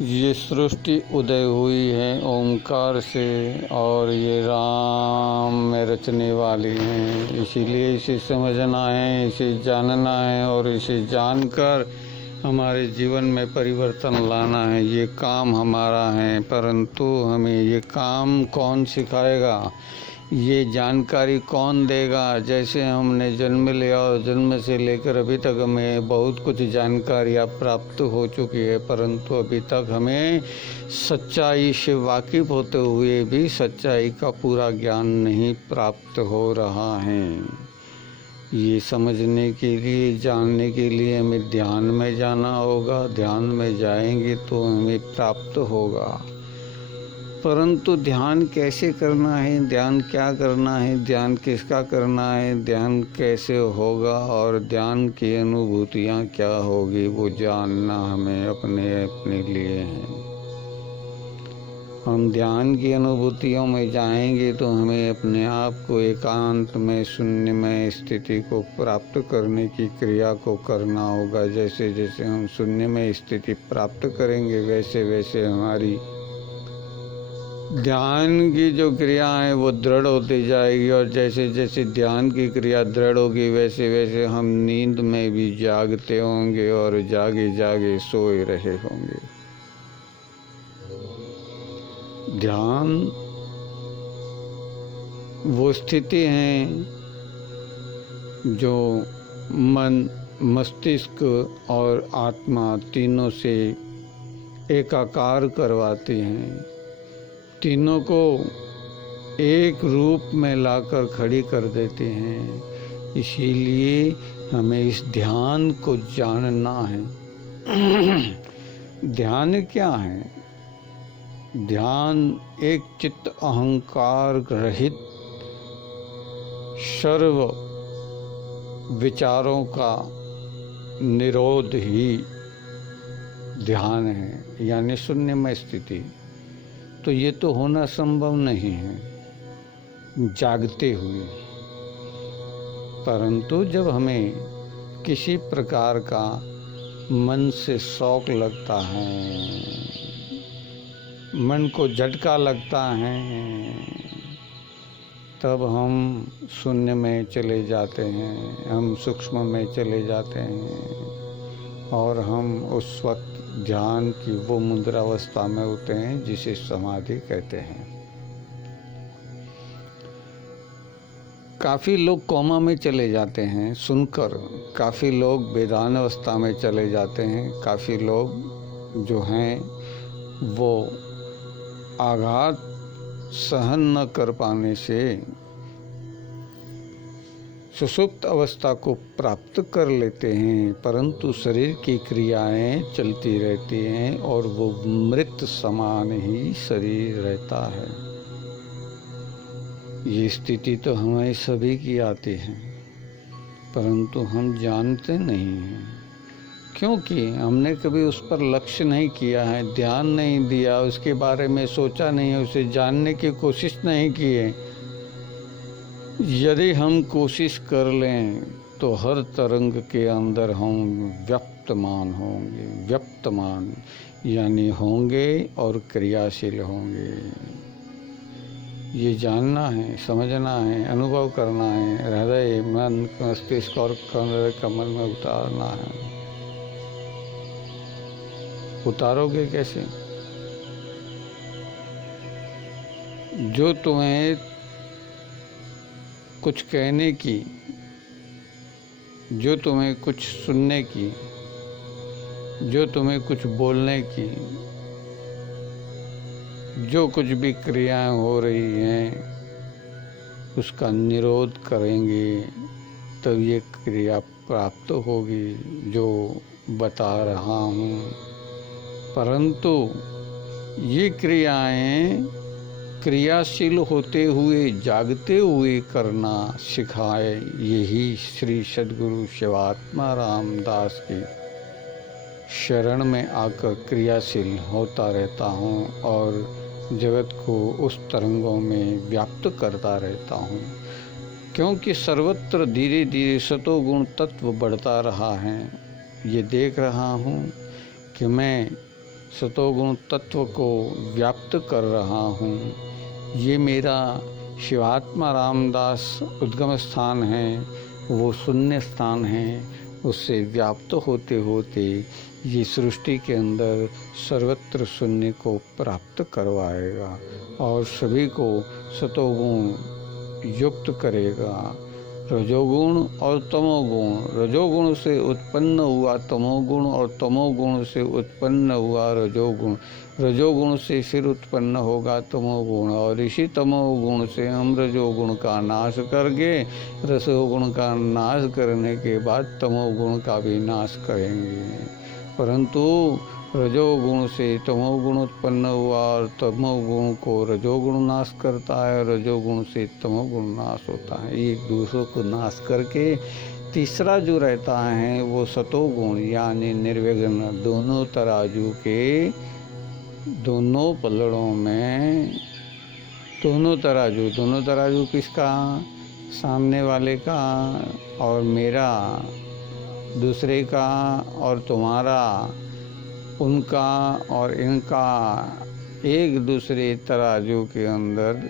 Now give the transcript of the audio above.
ये सृष्टि उदय हुई है ओंकार से और ये राम में रचने वाली हैं, इसीलिए इसे समझना है, इसे जानना है और इसे जानकर हमारे जीवन में परिवर्तन लाना है। ये काम हमारा है, परंतु हमें ये काम कौन सिखाएगा, ये जानकारी कौन देगा। जैसे हमने जन्म लिया और जन्म से लेकर अभी तक हमें बहुत कुछ जानकारियाँ प्राप्त हो चुकी है, परंतु अभी तक हमें सच्चाई से वाकिफ़ होते हुए भी सच्चाई का पूरा ज्ञान नहीं प्राप्त हो रहा है। ये समझने के लिए, जानने के लिए हमें ध्यान में जाना होगा। ध्यान में जाएंगे तो हमें प्राप्त होगा, परंतु ध्यान कैसे करना है, ध्यान क्या करना है, ध्यान किसका करना है, ध्यान कैसे होगा और ध्यान की अनुभूतियाँ क्या होगी, वो जानना हमें अपने लिए है। हम ध्यान की अनुभूतियों में जाएंगे तो हमें अपने आप को एकांत में शून्यमय स्थिति को प्राप्त करने की क्रिया को करना होगा। जैसे जैसे हम शून्यमय स्थिति प्राप्त करेंगे वैसे वैसे हमारी ध्यान की जो क्रिया है वो दृढ़ होती जाएगी, और जैसे जैसे ध्यान की क्रिया दृढ़ होगी वैसे वैसे हम नींद में भी जागते होंगे और जागे जागे सोए रहे होंगे। ध्यान वो स्थिति है जो मन, मस्तिष्क और आत्मा तीनों से एकाकार करवाती हैं, तीनों को एक रूप में लाकर खड़ी कर देते हैं। इसीलिए हमें इस ध्यान को जानना है। ध्यान क्या है? ध्यान एक चित्त अहंकार रहित सर्व विचारों का निरोध ही ध्यान है, यानी शून्यमय स्थिति। तो ये तो होना संभव नहीं है जागते हुए, परंतु जब हमें किसी प्रकार का मन से शौक लगता है, मन को झटका लगता है, तब हम शून्य में चले जाते हैं, हम सूक्ष्म में चले जाते हैं और हम उस वक्त ध्यान की वो मुद्रावस्था में होते हैं जिसे समाधि कहते हैं। काफ़ी लोग कोमा में चले जाते हैं सुनकर, काफ़ी लोग वेदान अवस्था में चले जाते हैं, काफ़ी लोग जो हैं वो आघात सहन न कर पाने से सुषुप्त अवस्था को प्राप्त कर लेते हैं, परंतु शरीर की क्रियाएं चलती रहती हैं और वो मृत समान ही शरीर रहता है। ये स्थिति तो हमें सभी की आती है, परंतु हम जानते नहीं हैं, क्योंकि हमने कभी उस पर लक्ष्य नहीं किया है, ध्यान नहीं दिया, उसके बारे में सोचा नहीं है, उसे जानने की कोशिश नहीं की है। यदि हम कोशिश कर लें तो हर तरंग के अंदर हम व्यक्तमान होंगे। व्यक्तमान यानी होंगे और क्रियाशील होंगे। ये जानना है, समझना है, अनुभव करना है, हृदय, मन, मस्तिष्क और कमल में उतारना है। उतारोगे कैसे? जो तुम्हें कुछ कहने की, जो तुम्हें कुछ सुनने की, जो तुम्हें कुछ बोलने की, जो कुछ भी क्रियाएं हो रही हैं उसका निरोध करेंगे तब ये क्रिया प्राप्त होगी जो बता रहा हूँ। परंतु ये क्रियाएं क्रियाशील होते हुए, जागते हुए करना सिखाए, यही श्री सद्गुरु शिवात्मा रामदास की शरण में आकर क्रियाशील होता रहता हूँ और जगत को उस तरंगों में व्याप्त करता रहता हूँ। क्योंकि सर्वत्र धीरे धीरे सतोगुण तत्व बढ़ता रहा है। ये देख रहा हूँ कि मैं सतोगुण तत्व को व्याप्त कर रहा हूँ। ये मेरा शिवात्मा रामदास उद्गम स्थान है, वो शून्य स्थान है, उससे व्याप्त होते होते ये सृष्टि के अंदर सर्वत्र शून्य को प्राप्त करवाएगा और सभी को सतोगुण युक्त करेगा। रजोगुण और तमोगुण, रजोगुण से उत्पन्न हुआ तमोगुण और तमोगुण से उत्पन्न हुआ रजोगुण, रजोगुण से फिर उत्पन्न होगा तमोगुण और इसी तमोगुण से हम रजोगुण का नाश करके रसोगुण का नाश करने के बाद तमोगुण का भी नाश करेंगे। परंतु रजोगुण से तमोगुण उत्पन्न हुआ और तमोगुण को रजोगुण नाश करता है, रजोगुण से तमोगुण नाश होता है। एक दूसरे को नाश करके तीसरा जो रहता है वो सतोगुण यानी निर्विघ्न, दोनों तराजू के दोनों पलड़ों में दोनों तराजू किसका? सामने वाले का और मेरा, दूसरे का और तुम्हारा, उनका और इनका, एक दूसरे तराजू के अंदर